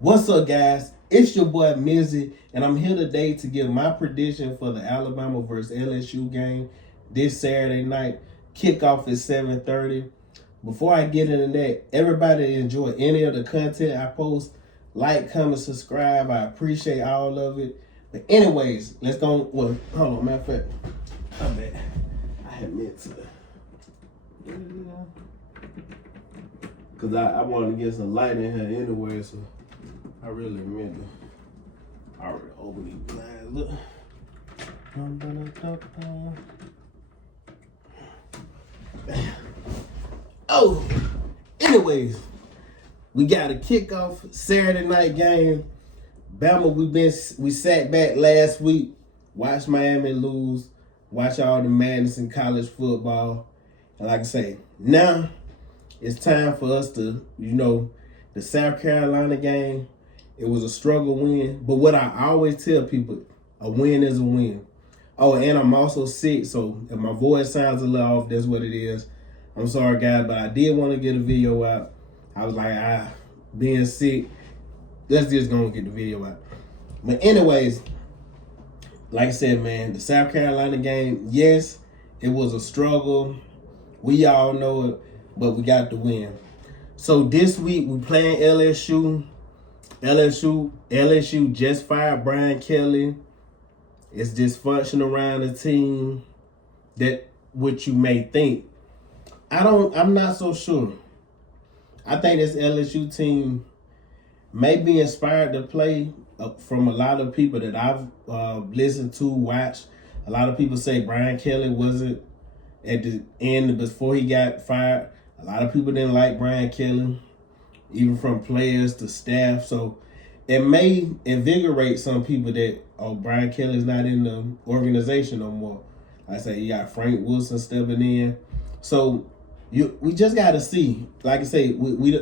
What's up, guys? It's your boy Mizzy, and I'm here today to give my prediction for the Alabama versus LSU game this Saturday night. Kickoff is 7:30. Before I get into that, everybody enjoy any of the content I post. Like, comment, subscribe. I appreciate all of it. But anyways, let's go. Well, hold on, matter of fact, my bad. I had meant to. Because I wanted to get some light in here anyway, so I really meant to. I already open these blinds. Look. Oh, anyways, we got a kickoff Saturday night game. Bama, we sat back last week, watched Miami lose, watch all the madness in college football. And like I say, now it's time for us to, the South Carolina game, it was a struggle win. But what I always tell people, a win is a win. Oh, and I'm also sick, so if my voice sounds a little off, that's what it is. I'm sorry, guys, but I did want to get a video out. I was like, being sick, let's just go and get the video out. But anyways, like I said, man, the South Carolina game, yes, it was a struggle. We all know it, but we got the win. So this week we playing LSU. LSU just fired Brian Kelly. It's dysfunction around the team. That what you may think. I'm not so sure. I think this LSU team may be inspired to play from a lot of people that I've listened to, watched. A lot of people say Brian Kelly wasn't at the end before he got fired. A lot of people didn't like Brian Kelly, even from players to staff. So it may invigorate some people that, Brian Kelly's not in the organization no more. I say you got Frank Wilson stepping in. So we just got to see. Like I say, we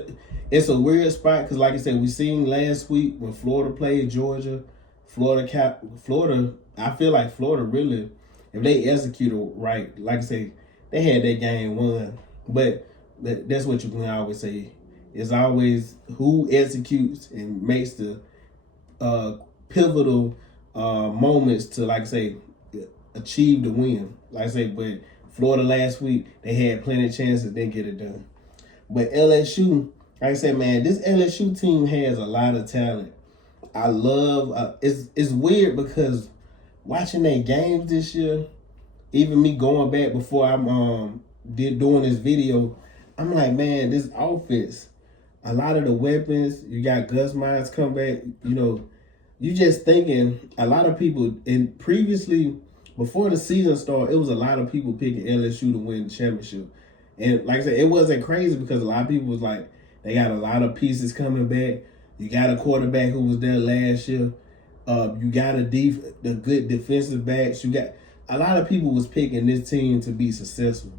it's a weird spot because, like I said, we seen last week when Florida played Georgia. Florida, I feel like Florida really, if they executed right, like I say, they had that game won. But that's what you can always say. It's always who executes and makes the pivotal moments to, like I say, achieve the win. Like I say, but Florida last week, they had plenty of chances, didn't get it done. But LSU, like I said, man, this LSU team has a lot of talent. I love, it's weird because watching their games this year, even me going back before I'm doing this video, I'm like, man, this offense, a lot of the weapons, you got Gus Miles come back, you just thinking, a lot of people, and previously, before the season started, it was a lot of people picking LSU to win the championship. And like I said, it wasn't crazy because a lot of people was like, they got a lot of pieces coming back. You got a quarterback who was there last year. You got the good defensive backs. You got a lot of people was picking this team to be successful.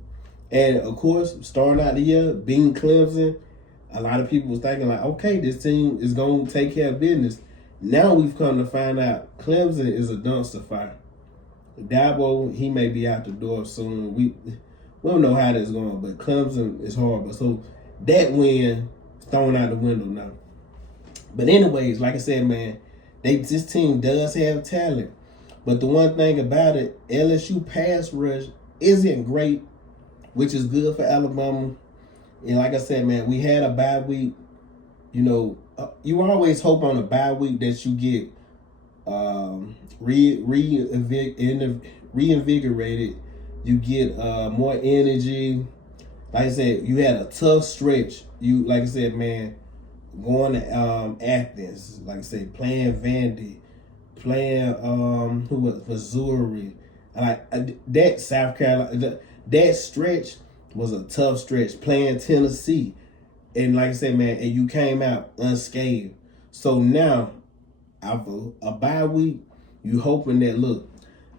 And of course, starting out the year, beating Clemson, a lot of people was thinking like, okay, this team is going to take care of business. Now we've come to find out Clemson is a dumpster fire. Dabo, he may be out the door soon. We don't know how that's going, but Clemson is horrible. So that win is thrown out the window now. But anyways, like I said, man, this team does have talent. But the one thing about it, LSU pass rush isn't great, which is good for Alabama. And like I said, man, we had a bye week. You always hope on a bye week that you get reinvigorated. You get more energy. Like I said, you had a tough stretch. Like I said, man, going to Athens, like I said, playing Vandy, playing Missouri, like that South Carolina, that stretch was a tough stretch. Playing Tennessee, and like I said, man, and you came out unscathed. So now, after a bye week, you hoping that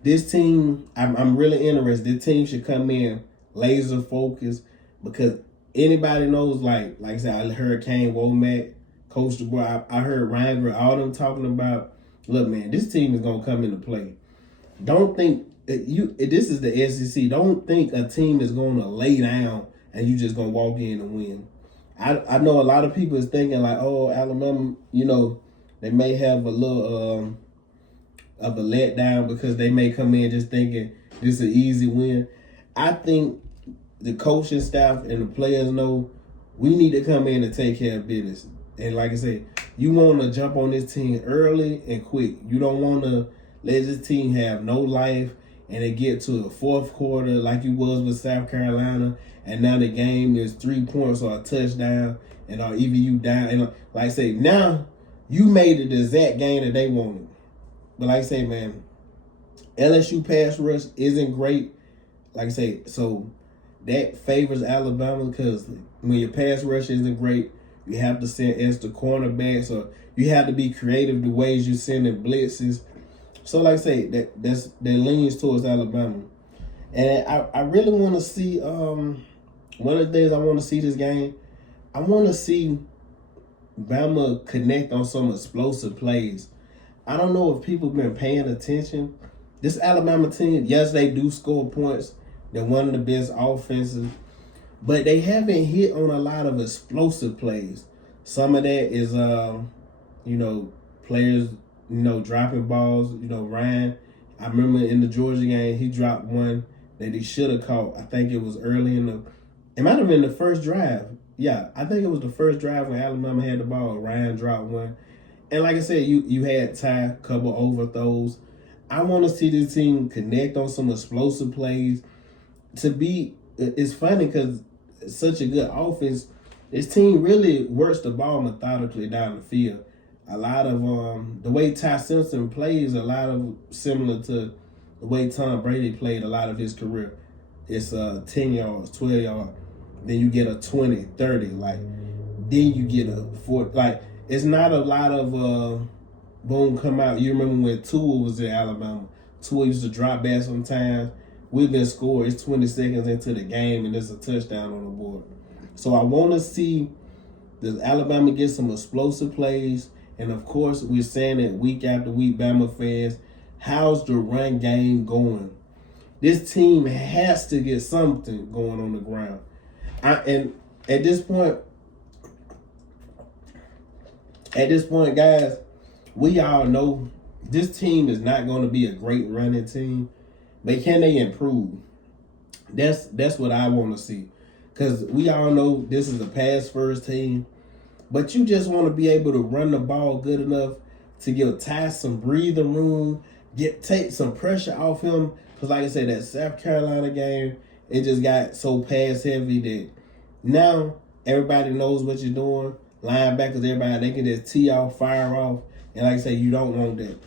this team, I'm really interested. This team should come in laser focused because anybody knows, like I said, I heard Kane Womack, Coach DeBoer, I heard Ryan, all them talking about, look, man, this team is going to come into play. Don't think, this is the SEC, don't think a team is going to lay down and you just going to walk in and win. I know a lot of people is thinking like, oh, Alabama, they may have a little of a letdown because they may come in just thinking this is an easy win. I think the coaching staff and the players know we need to come in and take care of business. And like I said, you want to jump on this team early and quick. You don't want to let this team have no life and it get to the fourth quarter like you was with South Carolina, and now the game is 3 points or a touchdown, and or even you down. And like I say, now you made it the exact game that they wanted. But like I say, man, LSU pass rush isn't great. Like I say, so that favors Alabama because when your pass rush isn't great, you have to send extra cornerbacks, or you have to be creative the ways you send in blitzes. So like I say, that leans towards Alabama. And I really want to see one of the things I want to see this game, I want to see Bama connect on some explosive plays. I don't know if people been paying attention. This Alabama team, yes, they do score points. They're one of the best offenses, but they haven't hit on a lot of explosive plays. Some of that is, players, dropping balls. Ryan, I remember in the Georgia game, he dropped one that he should have caught. I think it was early it might have been the first drive. Yeah, I think it was the first drive when Alabama had the ball. Ryan dropped one. And like I said, you had Ty, couple overthrows. I want to see this team connect on some explosive plays. It's funny because it's such a good offense. This team really works the ball methodically down the field. A lot of the way Ty Simpson plays, a lot of similar to the way Tom Brady played a lot of his career. It's 10 yards, 12 yards. Then you get a 20, 30. Then you get a 40. It's not a lot of boom come out. You remember when Tua was in Alabama. Tua used to drop back sometimes. We've been scored. It's 20 seconds into the game, and there's a touchdown on the board. So I want to see, does Alabama get some explosive plays? And, of course, we're saying it week after week, Bama fans, how's the run game going? This team has to get something going on the ground. And at this point, guys, we all know this team is not going to be a great running team, but can they improve? That's what I want to see, because we all know this is a pass-first team, but you just want to be able to run the ball good enough to give Ty some breathing room, take some pressure off him, because like I said, that South Carolina game, it just got so pass-heavy that now everybody knows what you're doing. Linebackers, everybody, they can just tee off, fire off. And like I say, you don't want that.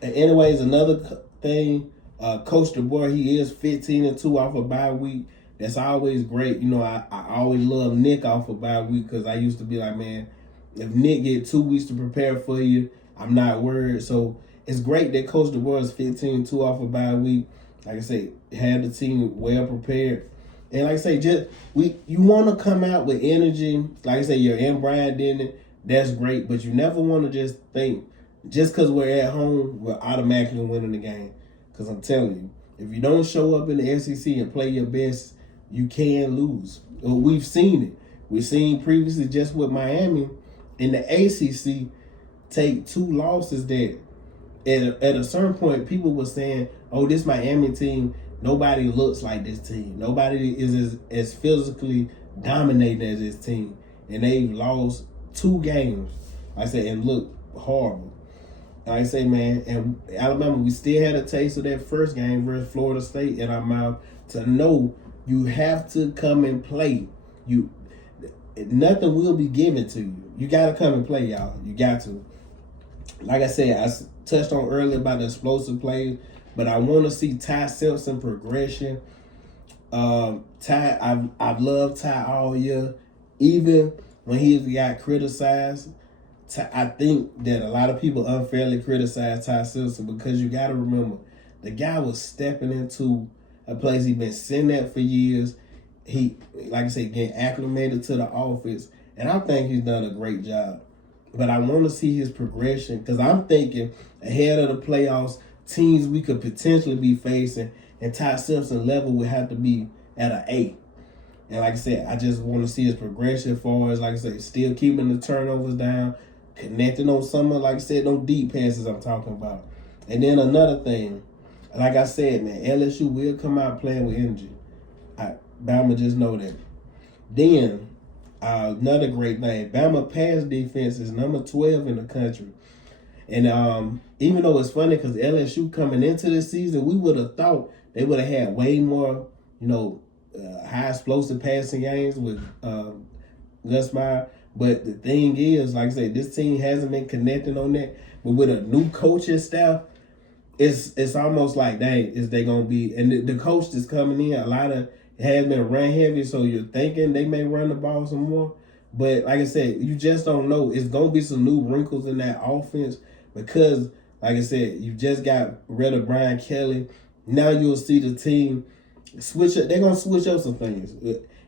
And anyways, another thing, Coach DeBoer, he is 15-2 off a bye week. That's always great. I always love Nick off a bye week because I used to be like, man, if Nick get 2 weeks to prepare for you, I'm not worried. So it's great that Coach DeBoer is 15-2 off a bye week. Like I say, had the team well prepared. And like I say, you want to come out with energy. Like I say, you're in Brian Denny. That's great. But you never want to just think, just because we're at home, we're automatically winning the game. Because I'm telling you, if you don't show up in the SEC and play your best, you can lose. Well, we've seen it. We've seen previously just with Miami in the ACC take 2 losses that at a certain point, people were saying, oh, this Miami team, nobody looks like this team. Nobody is as physically dominating as this team. And they've lost 2 games. I said, and look horrible. I say, man, and Alabama, we still had a taste of that first game versus Florida State in our mouth to know you have to come and play. Nothing will be given to you. You got to come and play, y'all. You got to. Like I said, I touched on earlier about the explosive plays, but I want to see Ty Simpson progression. Ty, I've loved Ty all year, even when he got criticized. I think that a lot of people unfairly criticize Ty Simpson because you got to remember, the guy was stepping into a place he's been sitting at for years. He, like I said, getting acclimated to the offense, and I think he's done a great job. But I want to see his progression because I'm thinking ahead of the playoffs, teams we could potentially be facing, and Ty Simpson level would have to be at an 8. And like I said, I just want to see his progression as far as, like I said, still keeping the turnovers down, connecting on some of, like I said, those deep passes I'm talking about. And then another thing, like I said, man, LSU will come out playing with energy. Bama just know that. Then, another great thing, Bama pass defense is number 12 in the country. And even though it's funny because LSU coming into this season, we would have thought they would have had way more, high explosive passing games with Gus Meyer. But the thing is, like I said, this team hasn't been connecting on that. But with a new coaching staff, it's almost like, dang, is they gonna be? And the coach that's coming in, a lot of it has been run heavy, so you're thinking they may run the ball some more. But like I said, you just don't know. It's gonna be some new wrinkles in that offense because, like I said, you just got rid of Brian Kelly. Now you'll see the team switch up. They're gonna switch up some things.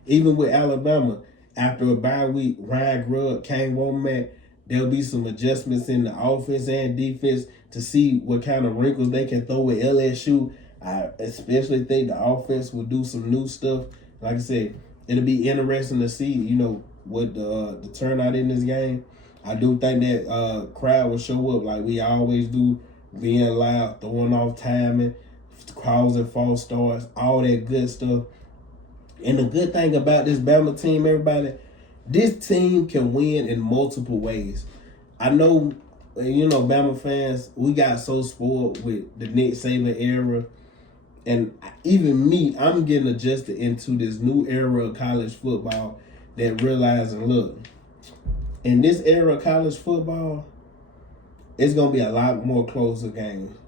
Even with Alabama, after a bye week, Ryan Grubb, Kane Womack, there'll be some adjustments in the offense and defense to see what kind of wrinkles they can throw with LSU. I especially think the offense will do some new stuff. Like I said, it'll be interesting to see, what the turnout in this game. I do think that crowd will show up like we always do, being loud, throwing off timing, causing false starts, all that good stuff. And the good thing about this Bama team, everybody, this team can win in multiple ways. I know, Bama fans, we got so spoiled with the Nick Saban era. And even me, I'm getting adjusted into this new era of college football that realizing, look, in this era of college football, it's going to be a lot more closer games.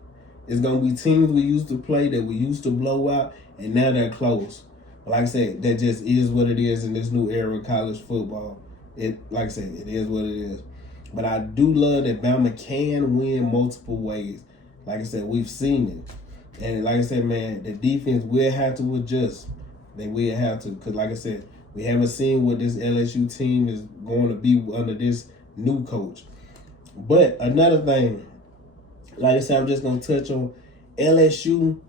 It's going to be teams we used to play that we used to blow out, and now they're close. But like I said, that just is what it is in this new era of college football. Like I said, it is what it is. But I do love that Bama can win multiple ways. Like I said, we've seen it. And like I said, man, the defense will have to adjust. They will have to. Because like I said, we haven't seen what this LSU team is going to be under this new coach. But another thing, like I said, I'm just going to touch on LSU.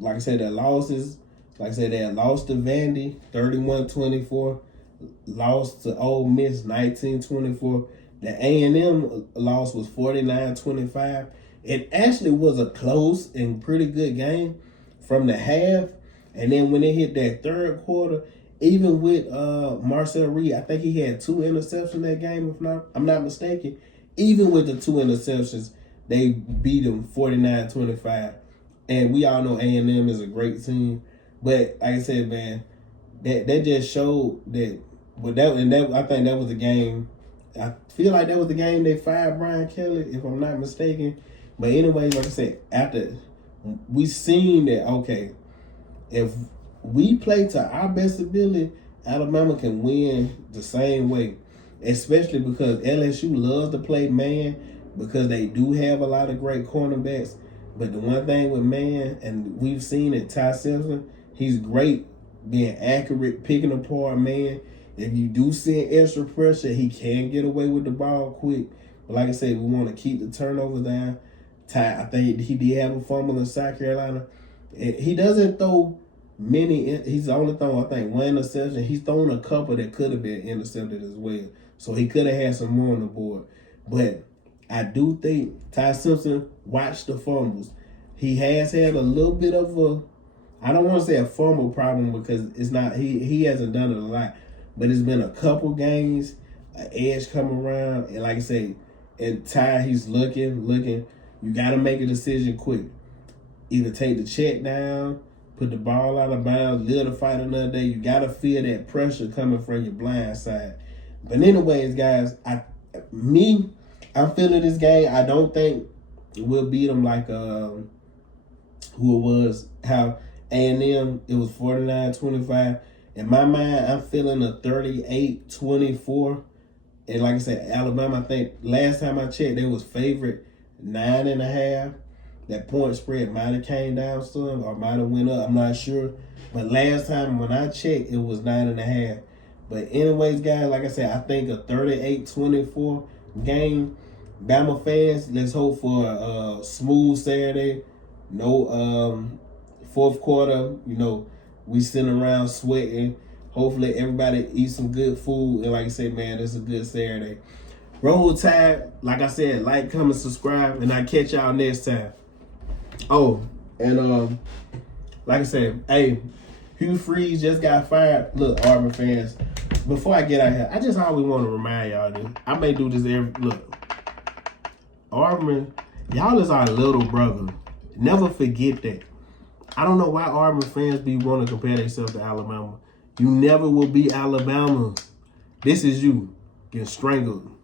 Like I said, their losses. Like I said, they had lost to Vandy, 31-24. Lost to Ole Miss, 19-24. The A&M loss was 49-25. It actually was a close and pretty good game from the half. And then when they hit that third quarter, even with Marcel Reed, I think he had 2 interceptions that game, if I'm not mistaken. Even with the 2 interceptions, they beat them 49-25. And we all know A&M is a great team. But like I said, man, that just showed that. But I think that was the game. I feel like that was the game they fired Brian Kelly, if I'm not mistaken. But anyway, like I said, after we seen that, okay, if we play to our best ability, Alabama can win the same way. Especially because LSU loves to play man because they do have a lot of great cornerbacks. But the one thing with man, and we've seen it, Ty Simpson, he's great being accurate, picking apart man. If you do see extra pressure, he can get away with the ball quick. But like I said, we want to keep the turnovers down. Ty, I think he did have a fumble in South Carolina. And he doesn't throw many. He's only thrown, I think, 1 interception. He's thrown a couple that could have been intercepted as well. So he could have had some more on the board. But I do think Ty Simpson watched the fumbles. He has had a little bit of a, I don't want to say a fumble problem because it's not, he hasn't done it a lot. But it's been a couple games, an edge come around, and like I say, and Ty, he's looking. You got to make a decision quick. Either take the check down, put the ball out of bounds, live the fight another day. You got to feel that pressure coming from your blind side. But anyways, guys, I'm feeling this game. I don't think we'll beat them like who it was, how A&M, it was 49-25. In my mind, I'm feeling a 38-24. And like I said, Alabama, I think last time I checked, they was favorite 9.5. That point spread might have came down some or might have went up. I'm not sure. But last time when I checked, it was 9.5. But anyways, guys, like I said, I think a 38-24 game. Bama fans, let's hope for a smooth Saturday. No fourth quarter, we sitting around sweating. Hopefully everybody eats some good food. And like I said, man, it's a good Saturday. Roll Tide. Like I said, like, comment, subscribe, and I'll catch y'all next time. Oh, and like I said, hey, Hugh Freeze just got fired. Look, Auburn fans, before I get out here, I just always want to remind y'all this. I may do this look. Auburn, y'all is our little brother. Never forget that. I don't know why Auburn fans be want to compare themselves to Alabama. You never will be Alabama. This is you getting strangled.